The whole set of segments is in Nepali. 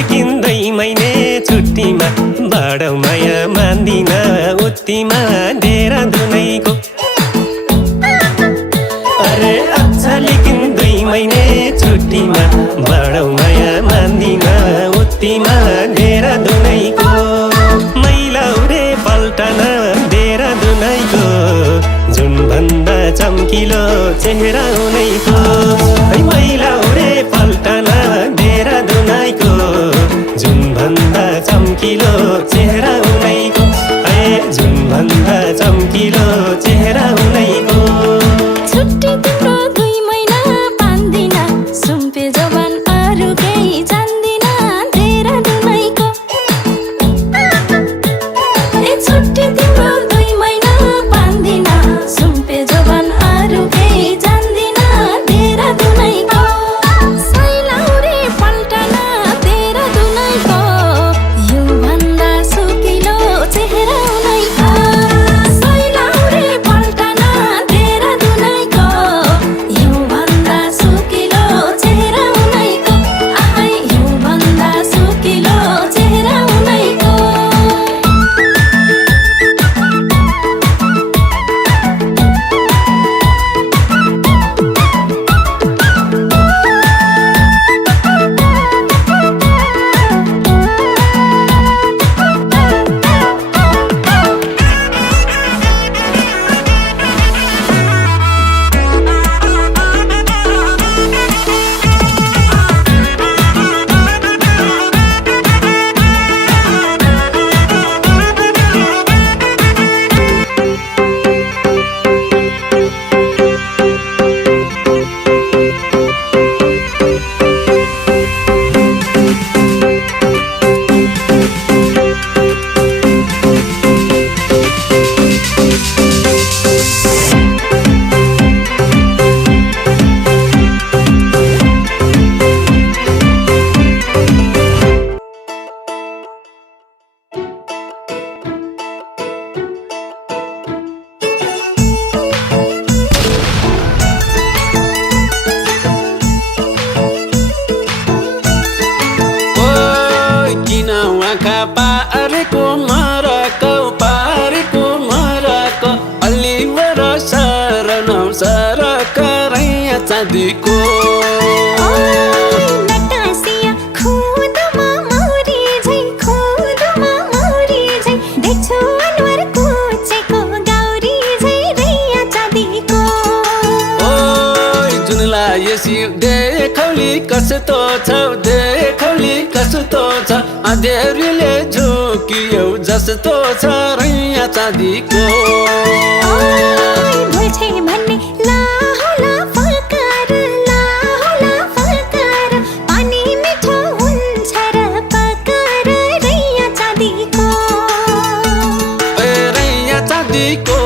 लेकिन 2 महिने छुट्टीमा बडो माया मान्दिन उत्तिमा देहरादुनैको अरे अच्छा लेकिन 2 महिने छुट्टीमा बडो माया मान्दिन उत्तिमा देहरादुनैको मैलाउरे पल्टन देहरादुनैको जुन भन्दा चम्किलो चेहरा उनैको मैलाउरे पल्टन देहरादुनैको जुन भन्दा चम्किलो चेहरा उनैको जुन भन्दा चम्किलो चेहरा उनैको छुट्टी तिम्रो 2 महिना पान्दिन सुम्पे जवान अरु केही जान्दिन देहरादुनैको छुट्टी तिम्रो 2 महिना पान्दिन सुम्पे जवान अरु केही जान्दिन देहरादुनैको सैलाउरे पल्टन देहरादुनैको यो भन्दा सुकिलो चेहरा उनैको सैलाउरे पल्टन देहरादुनैको यो भन्दा सुकिलो चेहरा उनैको यो भन्दा सुकिलो चेहरा उनैको पारेको मरको अलिवर सरनौ सरक रैया चाँदीको नटासिया खुदमा मौरी झै देख्छु अनुहार कुचेको गौरी झै रैया चाँदीको जुनलाई यसि देखौली कस्तो छ अँधेरीले झुकियौ जस्तो छ रैया चाँदीको भुल्छे भन्ने लाहोला फकार पानी मिठो हुन्छ र पकार रैया चाँदीको रैया चाँदीको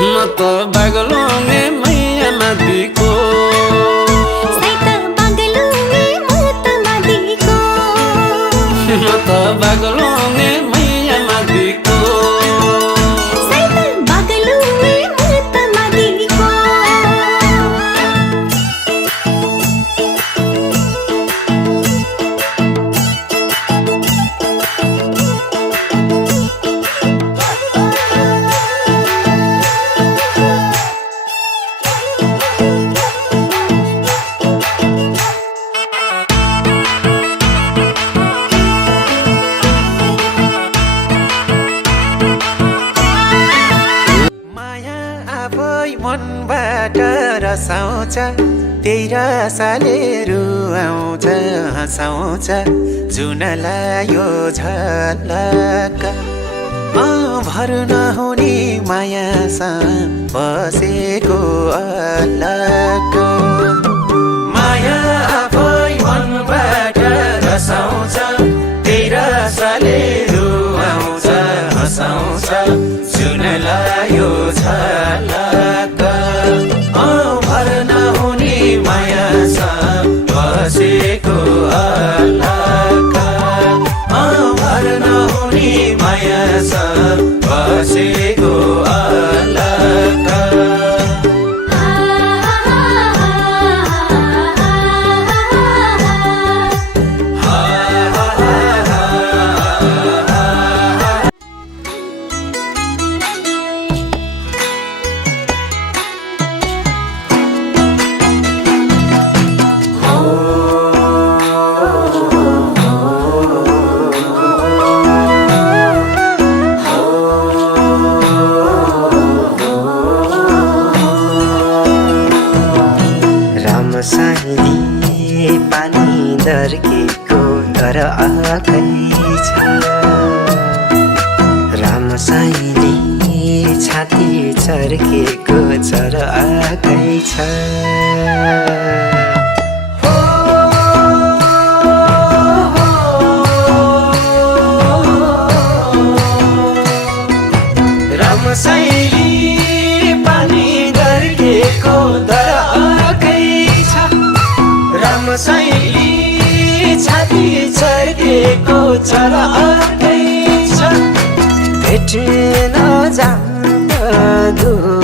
म त बागलुङे मैया मादिको म त बागलुङे मैया मादिको मनबाट रसाउँछ त्यही रसाले रुवाउँछ हँसाउँछ जुनलाई यो झलक भर नहुने मायासँग बसेको अलग माया आफै मनबाट रसाउँछ त्यही रसाले रुवाउँछ हँसाउँछ जुनलाई यो झलक भर नहुने मायासँग बसेको अलग भर नहुने मायासँग बसेको अलग आकै छ रामसाइली छाती चर्केको चर आकै छ रामसाइली पानी दर्केको दर आकै छ रामसाइली छाती चर्केको चर आकै छ भेट्न जान्छ